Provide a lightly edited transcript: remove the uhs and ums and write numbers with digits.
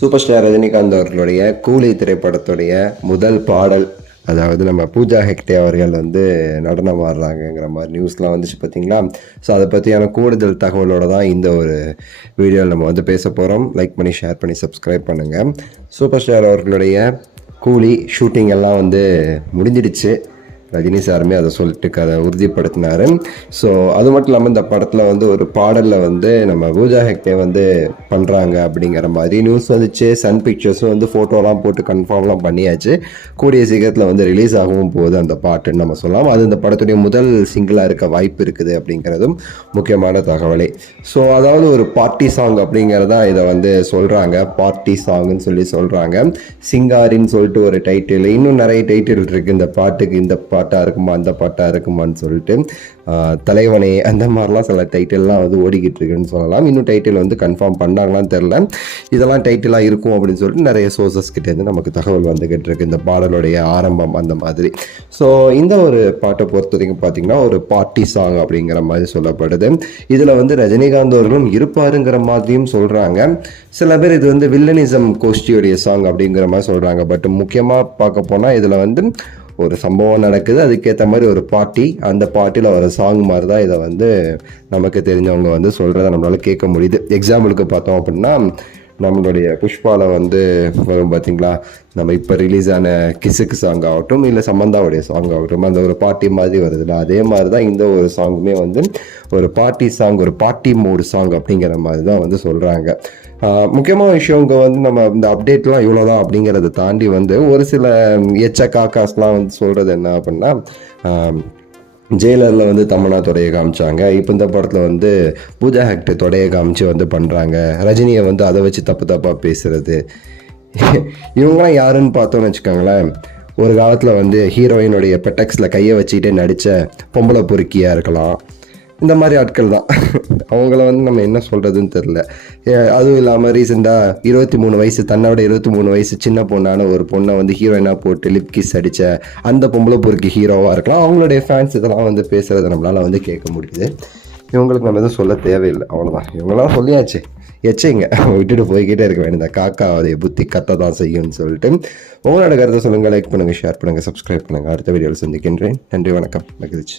Super star Rajinikanth அவர்களுடைய கூலி திரைப்படத்துடைய முதல் பாடல், அதாவது நம்ம பூஜா ஹெக்டே அவர்கள் வந்து நடனம் ஆடுறாங்கங்கிற மாதிரி நியூஸ்லாம் வந்துச்சு பார்த்தீங்களா. ஸோ அதை பற்றியான கூடுதல் தகவலோடு தான் இந்த ஒரு வீடியோவில் நம்ம வந்து பேச போகிறோம். லைக் பண்ணி ஷேர் பண்ணி சப்ஸ்கிரைப் பண்ணுங்கள். சூப்பர் ஸ்டார் அவர்களுடைய கூலி ஷூட்டிங் எல்லாம் வந்து முடிஞ்சிடுச்சு. ரஜினி சாருமே அதை சொல்லிட்டு அதை உறுதிப்படுத்தினார். ஸோ அது மட்டும் இல்லாமல் இந்த படத்தில் வந்து ஒரு பாடலில் வந்து நம்ம பூஜா ஹெக்டே வந்து பண்ணுறாங்க அப்படிங்கிற மாதிரி நியூஸ் வந்துச்சு. சன் பிக்சர்ஸும் வந்து ஃபோட்டோலாம் போட்டு கன்ஃபார்ம்லாம் பண்ணியாச்சு. கூடிய சீக்கிரத்தில் வந்து ரிலீஸ் ஆகவும் போகுது அந்த பாட்டுன்னு நம்ம சொல்லலாம். அது இந்த படத்துடைய முதல் சிங்கிளாக இருக்க வாய்ப்பு இருக்குது அப்படிங்கிறதும் முக்கியமான தகவலே. ஸோ அதாவது ஒரு பார்ட்டி சாங் அப்படிங்கிறதா இதை வந்து சொல்கிறாங்க. பார்ட்டி சாங்குன்னு சொல்லி சொல்கிறாங்க. சிங்காரின்னு சொல்லிட்டு ஒரு டைட்டில், இன்னும் நிறைய டைட்டில் இருக்குது இந்த பாட்டுக்கு. இந்த பாட்டாக இருக்குமா அந்த பாட்டாக இருக்குமான்னு சொல்லிட்டு தலைவனே அந்த மாதிரிலாம் சில டைட்டில்லாம் வந்து ஓடிக்கிட்டு இருக்குன்னு சொல்லலாம். இன்னும் டைட்டில் வந்து கன்ஃபார்ம் பண்ணாங்களான்னு தெரில. இதெல்லாம் டைட்டிலாக இருக்கும் அப்படின்னு சொல்லிட்டு நிறைய சோர்சஸ் கிட்டேருந்து நமக்கு தகவல் வந்துக்கிட்டு இருக்கு, இந்த பாடலுடைய ஆரம்பம் அந்த மாதிரி. ஸோ இந்த ஒரு பாட்டை பொறுத்த வரைக்கும் பார்த்தீங்கன்னா ஒரு பார்ட்டி சாங் அப்படிங்கிற மாதிரி சொல்லப்படுது. இதில் வந்து ரஜினிகாந்த் அவர்களும் இருப்பாருங்கிற மாதிரியும் சொல்கிறாங்க. சில பேர் இது வந்து வில்லனிசம் கோஷ்டியோடைய சாங் அப்படிங்கிற மாதிரி சொல்கிறாங்க. பட் முக்கியமாக பார்க்க போனால் இதில் வந்து ஒரு சம்பவம் நடக்குது, அதுக்கேற்ற மாதிரி ஒரு பார்ட்டி, அந்த பார்ட்டியில் ஒரு சாங் மாதிரி தான் இதை வந்து நமக்கு தெரிஞ்சவங்க வந்து சொல்கிறத நம்மளால் கேட்க முடியுது. எக்ஸாம்பிளுக்கு பார்த்தோம் அப்படின்னா நம்மளுடைய புஷ்பாவில் வந்து வரும் பார்த்தீங்களா, நம்ம இப்போ ரிலீஸ் ஆன கிசுக்கு சாங் ஆகட்டும் இல்லை சமந்தாவுடைய சாங் ஆகட்டும், அந்த ஒரு பார்ட்டி மாதிரி வருதுல்ல, அதே மாதிரி தான் இந்த ஒரு சாங்குமே வந்து ஒரு பார்ட்டி சாங், ஒரு பார்ட்டி மோடு சாங் அப்படிங்கிற மாதிரி தான் வந்து சொல்கிறாங்க. முக்கியமான விஷயம் இங்கே வந்து நம்ம இந்த அப்டேட்லாம் இவ்வளோதான் அப்படிங்கிறத தாண்டி வந்து ஒரு சில எச்ச காக்காஸ்லாம் வந்து சொல்கிறது என்ன அப்படின்னா, ஜெயிலரில் வந்து தமன்னா தொடையை காமிச்சாங்க, இப்போ இந்த படத்தில் வந்து பூஜா ஹெக்டே தொடையை காமிச்சு வந்து பண்ணுறாங்க, ரஜினியை வந்து அதை வச்சு தப்பு தப்பாக பேசுகிறது. இவங்களாம் யாருன்னு பார்த்தோன்னு வச்சுக்கோங்களேன், ஒரு காலத்தில் வந்து ஹீரோயினுடைய பெட்டக்ஸில் கையை வச்சுக்கிட்டே நடித்த பொம்பளை பொறுக்கியாக இருக்கலாம். இந்த மாதிரி ஆட்கள் தான். அவங்கள வந்து நம்ம என்ன சொல்கிறதுன்னு தெரில. அதுவும் இல்லாமல் ரீசெண்டாக 23 வயசு, தன்னோட 23 வயசு சின்ன பொண்ணான ஒரு பொண்ணை வந்து ஹீரோயினாக போட்டு லிப் கிஸ் அடித்த அந்த பொம்பளை பொறுக்கி ஹீரோவாக இருக்கலாம். அவங்களுடைய ஃபேன்ஸ் இதெல்லாம் வந்து பேசுகிறத நம்மளால் வந்து கேட்க முடியுது. இவங்களுக்கு நம்ம எதுவும் சொல்ல தேவையில்லை, அவ்வளோதான். இவங்களாம் சொல்லியாச்சு, எச்சைங்க விட்டுட்டு போய்கிட்டே இருக்க வேண்டியது. காக்கா அதை புத்தி கத்த தான் செய்யும்னு சொல்லிட்டு உங்களோட கருத்தை சொல்லுங்கள். லைக் பண்ணுங்கள், ஷேர் பண்ணுங்கள், சப்ஸ்கிரைப் பண்ணுங்கள். அடுத்த வீடியோவில் சந்திக்கின்றேன். நன்றி, வணக்கம், மகிழ்ச்சி.